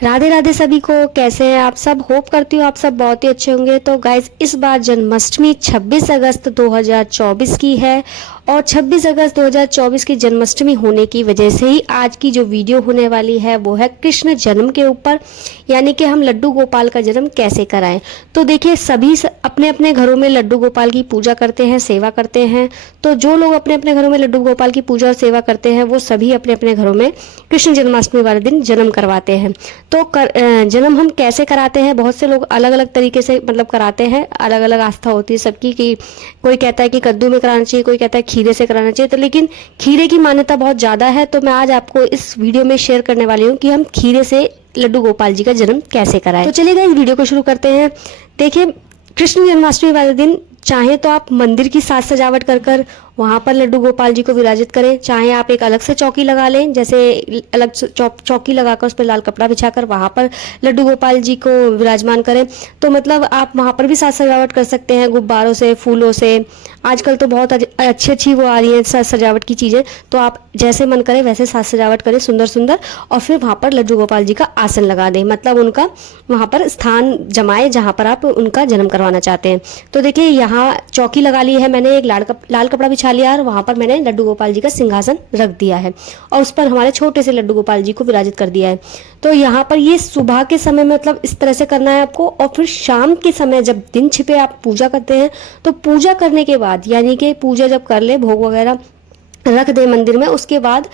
राधे राधे सभी को। कैसे हैं आप सब? होप करती हूँ आप सब बहुत ही अच्छे होंगे। तो गाइज, इस बार जन्माष्टमी 26 अगस्त 2024 की है और 26 अगस्त 2024 की जन्माष्टमी होने की वजह से ही आज की जो वीडियो होने वाली है वो है कृष्ण जन्म के ऊपर, यानी कि हम लड्डू गोपाल का जन्म कैसे कराएं। तो देखिए, सभी अपने अपने घरों में लड्डू गोपाल की पूजा करते हैं, सेवा करते हैं। तो जो लोग अपने अपने घरों में लड्डू गोपाल की पूजा और सेवा करते हैं वो सभी अपने अपने घरों में कृष्ण जन्माष्टमी वाले दिन जन्म करवाते हैं। तो जन्म हम कैसे कराते हैं, बहुत से लोग अलग अलग तरीके से मतलब कराते हैं, अलग अलग आस्था होती है सबकी। कि कोई कहता है कि कद्दू में कराना चाहिए, कोई कहता है खीरे से कराना चाहिए। तो लेकिन खीरे की मान्यता बहुत ज़्यादा है, तो मैं आज आपको इस वीडियो में शेयर करने वाली हूँ कि हम खीरे से लड्डू गोपाल जी का जन्म कैसे कराएं। तो चलिए इस वीडियो को शुरू करते हैं। देखिए, कृष्ण जन्माष्टमी वाले दिन चाहे तो आप मंदिर की साज सजावट कर कर वहाँ पर लड्डू गोपाल जी को विराजित करें, चाहे आप एक अलग से चौकी लगा लें, जैसे अलग चौकी लगाकर उस पर लाल कपड़ा बिछाकर वहाँ पर लड्डू गोपाल जी को विराजमान करें। तो मतलब आप वहाँ पर भी साज सजावट कर सकते हैं, गुब्बारों से, फूलों से। आजकल तो बहुत अच्छी अच्छी वो आ रही है साज सजावट की चीज़ें। तो आप जैसे मन करे वैसे साज सजावट करें सुंदर सुंदर, और फिर वहाँ पर लड्डू गोपाल जी का आसन लगा दें, मतलब उनका वहाँ पर स्थान जमाए जहाँ पर आप उनका जन्म करवाना चाहते हैं। तो देखिए, यहाँ चौकी लगा ली है मैंने, एक लाल कपड़ा बिछा लिया और वहाँ पर मैंने लड्डू गोपाल जी का सिंहासन रख दिया है और उस पर हमारे छोटे से लड्डू गोपाल जी को विराजित कर दिया है। तो यहाँ पर ये सुबह के समय में मतलब इस तरह से करना है आपको, और फिर शाम के समय जब दिन छिपे आप पूजा करते हैं तो पूजा करने के बाद, यानी कि पूजा जब कर ले, भोग वगैरह रख दे मंदिर में, उसके बाद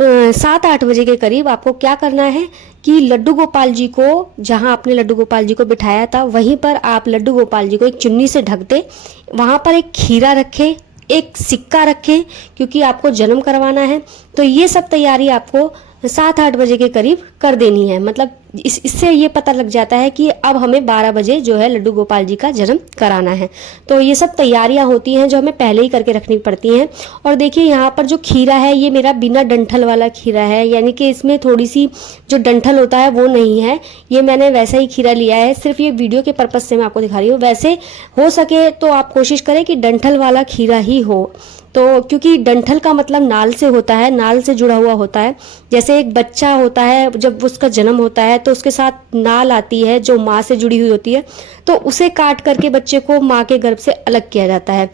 7-8 बजे के करीब आपको क्या करना है कि लड्डू गोपाल जी को, जहां आपने लड्डू गोपाल जी को बिठाया था वहीं पर आप लड्डू गोपाल जी को एक चुन्नी से ढक दे, वहां पर एक खीरा रखें, एक सिक्का रखें, क्योंकि आपको जन्म करवाना है। तो ये सब तैयारी आपको 7-8 बजे के करीब कर देनी है। मतलब इससे ये पता लग जाता है कि अब हमें 12 बजे जो है लड्डू गोपाल जी का जन्म कराना है। तो ये सब तैयारियां होती हैं जो हमें पहले ही करके रखनी पड़ती हैं। और देखिए, यहाँ पर जो खीरा है ये मेरा बिना डंठल वाला खीरा है, यानी कि इसमें थोड़ी सी जो डंठल होता है वो नहीं है। ये मैंने वैसा ही खीरा लिया है, सिर्फ ये वीडियो के पर्पज़ से मैं आपको दिखा रही हूँ। वैसे हो सके तो आप कोशिश करें कि डंठल वाला खीरा ही हो। तो क्योंकि डंठल का मतलब नाल से होता है, नाल से जुड़ा हुआ होता है। जैसे एक बच्चा होता है, जब उसका जन्म होता है तो उसके साथ नाल आती है जो माँ से जुड़ी हुई होती है, तो उसे काट करके बच्चे को माँ के गर्भ से अलग किया जाता है।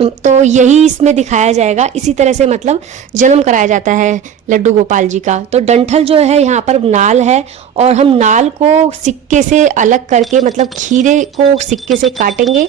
तो यही इसमें दिखाया जाएगा, इसी तरह से मतलब जन्म कराया जाता है लड्डू गोपाल जी का। तो डंठल जो है यहाँ पर नाल है, और हम नाल को सिक्के से अलग करके, मतलब खीरे को सिक्के से काटेंगे।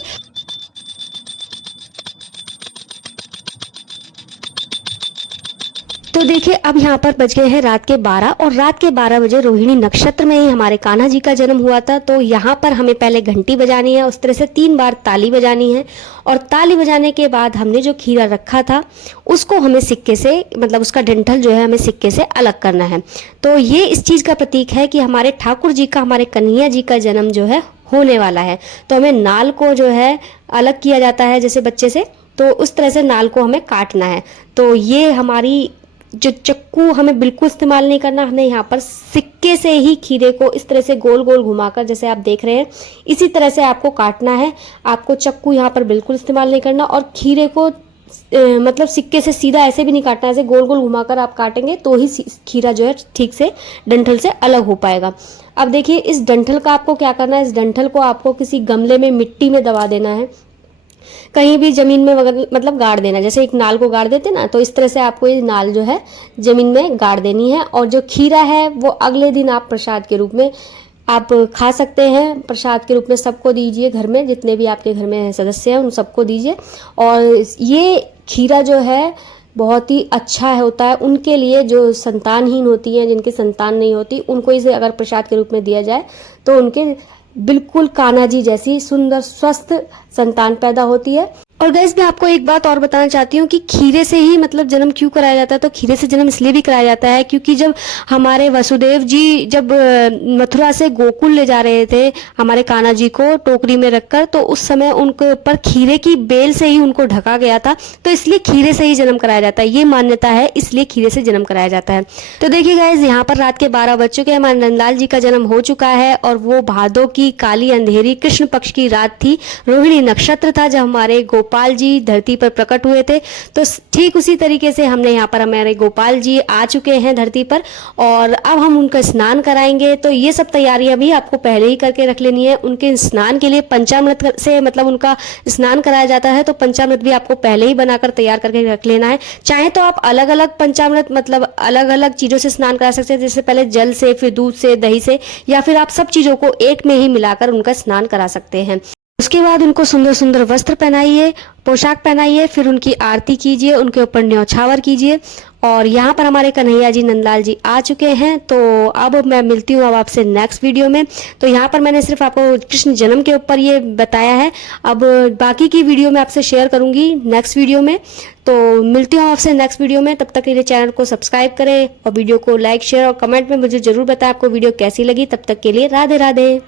तो देखिए, अब यहाँ पर बज गए हैं रात के 12, और रात के 12 बजे रोहिणी नक्षत्र में ही हमारे कान्हा जी का जन्म हुआ था। तो यहाँ पर हमें पहले घंटी बजानी है, उस तरह से 3 बार ताली बजानी है, और ताली बजाने के बाद हमने जो खीरा रखा था उसको हमें सिक्के से, मतलब उसका डंठल जो है हमें सिक्के से अलग करना है। तो ये इस चीज़ का प्रतीक है कि हमारे ठाकुर जी का, हमारे कन्हैया जी का जन्म जो है होने वाला है। तो हमें नाल को जो है अलग किया जाता है जैसे बच्चे से, तो उस तरह से नाल को हमें काटना है। तो ये हमारी जो चक्कू हमें बिल्कुल इस्तेमाल नहीं करना, हमें यहाँ पर सिक्के से ही खीरे को इस तरह से गोल गोल घुमाकर, जैसे आप देख रहे हैं इसी तरह से आपको काटना है। आपको चक्कू यहाँ पर बिल्कुल इस्तेमाल नहीं करना, और खीरे को मतलब सिक्के से सीधा ऐसे भी नहीं काटना, ऐसे गोल गोल घुमाकर आप काटेंगे तो ही खीरा जो है ठीक से डंठल से अलग हो पाएगा। अब देखिए, इस डंठल का आपको क्या करना है, इस डंठल को आपको किसी गमले में मिट्टी में दबा देना है, कहीं भी जमीन में मतलब गाड़ देना, जैसे एक नाल को गाड़ देते ना, तो इस तरह से आपको ये नाल जो है जमीन में गाड़ देनी है। और जो खीरा है वो अगले दिन आप प्रसाद के रूप में आप खा सकते हैं, प्रसाद के रूप में सबको दीजिए, घर में जितने भी आपके घर में सदस्य हैं उन सबको दीजिए। और ये खीरा जो है बहुत ही अच्छा होता है उनके लिए जो संतानहीन होती हैं, जिनकी संतान नहीं होती, उनको इसे अगर प्रसाद के रूप में दिया जाए तो उनके बिल्कुल कान्हा जी जैसी सुंदर स्वस्थ संतान पैदा होती है। और गाइस, मैं आपको एक बात और बताना चाहती हूँ कि खीरे से ही मतलब जन्म क्यों कराया जाता है। तो खीरे से जन्म इसलिए भी कराया जाता है क्योंकि जब हमारे वसुदेव जी जब मथुरा से गोकुल ले जा रहे थे हमारे कान्हा जी को टोकरी में रखकर, तो उस समय उनके ऊपर खीरे की बेल से ही उनको ढका गया था। तो इसलिए खीरे से ही जन्म कराया जाता है, ये मान्यता है, इसलिए खीरे से जन्म कराया जाता है। तो देखिए गाइस, यहाँ पर रात के 12 बज चुके हैं, हमारे नंदलाल जी का जन्म हो चुका है, और वो भादों की काली अंधेरी कृष्ण पक्ष की रात थी, रोहिणी नक्षत्र था, जब हमारे गोपाल जी धरती पर प्रकट हुए थे। तो ठीक उसी तरीके से हमने यहाँ पर हमारे गोपाल जी आ चुके हैं धरती पर और अब हम उनका स्नान कराएंगे। तो ये सब तैयारियां भी आपको पहले ही करके रख लेनी है। उनके स्नान के लिए पंचामृत से मतलब उनका स्नान कराया जाता है, तो पंचामृत भी आपको पहले ही बनाकर तैयार करके रख लेना है। चाहे तो आप अलग अलग पंचामृत मतलब अलग अलग चीज़ों से स्नान करा सकते हैं, जैसे पहले जल से, फिर दूध से, दही से, या फिर आप सब चीज़ों को एक में ही मिलाकर उनका स्नान करा सकते हैं। उसके बाद उनको सुंदर सुंदर वस्त्र पहनाइए, पोशाक पहनाइए, फिर उनकी आरती कीजिए, उनके ऊपर न्यौछावर कीजिए। और यहाँ पर हमारे कन्हैया जी नंदलाल जी आ चुके हैं। तो अब मैं मिलती हूँ अब आपसे नेक्स्ट वीडियो में। तो यहाँ पर मैंने सिर्फ आपको कृष्ण जन्म के ऊपर ये बताया है, अब बाकी की वीडियो मैं आपसे शेयर करूँगी नेक्स्ट वीडियो में। तो मिलती हूँ आपसे नेक्स्ट वीडियो में, तब तक के लिए चैनल को सब्सक्राइब करें और वीडियो को लाइक, शेयर और कमेंट में मुझे ज़रूर बताएं आपको वीडियो कैसी लगी। तब तक के लिए राधे राधे।